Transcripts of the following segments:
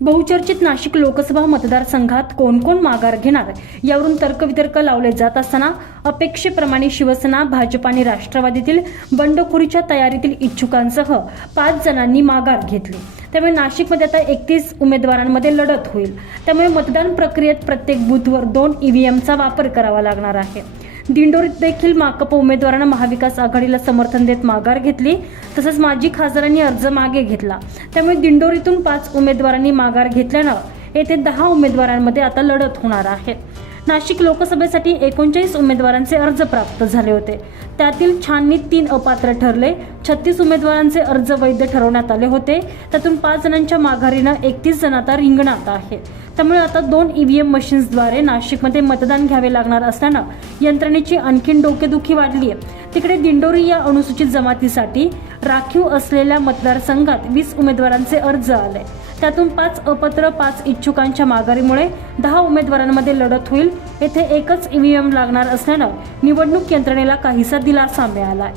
बहुचर्चित नाशिक लोकसभा मतदारसंघात कोण कोण माघार घेणार? यावरून तर्कवितर्क लावले जात असताना अपेक्षेप्रमाणे शिवसेना भाजप आणि राष्ट्रवादीतील बंडखोरीच्या तयारीतील इच्छुकांसह पाच जणांनी माघार घेतली. त्यामुळे नाशिकमध्ये आता एकतीस उमेदवारांमध्ये लढत होईल. त्यामुळे मतदान प्रक्रियेत प्रत्येक बूथवर दोन ईव्हीएमचा वापर करावा लागणार आहे. दिंडोरीत देखील माकप उमेदवारांना महाविकास आघाडीला समर्थन देत माघार घेतली. तसंच माजी खासदारांनी अर्ज मागे घेतला. त्यामुळे दिंडोरीतून पाच उमेदवारांनी माघार घेतल्यानं येथे दहा उमेदवारांमध्ये आता लढत होणार आहे. नाशिक लोकसभेसाठी एकोणचाळीस उमेदवारांचे अर्ज प्राप्त झाले होते. त्यातील छाननीत तीन अपात्र ठरले. छत्तीस उमेदवारांचे अर्ज वैध ठरवण्यात आले होते. त्यातून पाच जणांच्या माघारीनं एकतीस जण आता रिंगणात आहे. त्यामुळे आता दोन ईव्हीएम मशीन्सद्वारे नाशिकमध्ये मतदान घ्यावे लागणार असल्यानं यंत्रणेची आणखीन डोकेदुखी वाढली आहे तिकडे दिंडोरी या अनुसूचित जमातीसाठी राखीव असलेल्या मतदारसंघात वीस उमेदवारांचे अर्ज आले. त्यातून पाच अपत्र पाच इच्छुकांच्या माघारीमुळे दहा उमेदवारांमध्ये लढत होईल. येथे एकच ईव्हीएम लागणार असल्यानं निवडणूक यंत्रणेला काहीसा दिलासा मिळालाय.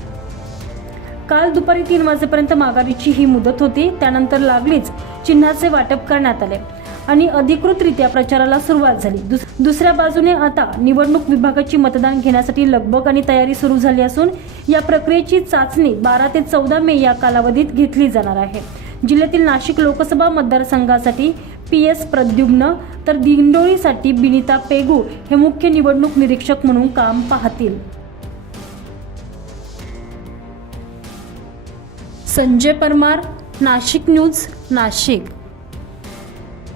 काल दुपारी तीन वाजेपर्यंत माघारीची ही मुदत होती. त्यानंतर लागलीच चिन्हाचे वाटप करण्यात आले आणि अधिकृतरित्या प्रचाराला सुरुवात झाली. दुस- दुसऱ्या बाजूने आता निवडणूक विभागाची मतदान घेण्यासाठी लगबग आणि तयारी सुरू झाली असून या प्रक्रियेची चाचणी बारा ते चौदा मे या कालावधीत घेतली जाणार आहे. जिल्ह्यातील नाशिक लोकसभा मतदारसंघासाठी पी एस प्रद्युम्न तर दिंडोळीसाठी बिनिता पेगू हे मुख्य निवडणूक निरीक्षक म्हणून काम पाहतील. संजय परमार नाशिक न्यूज नाशिक.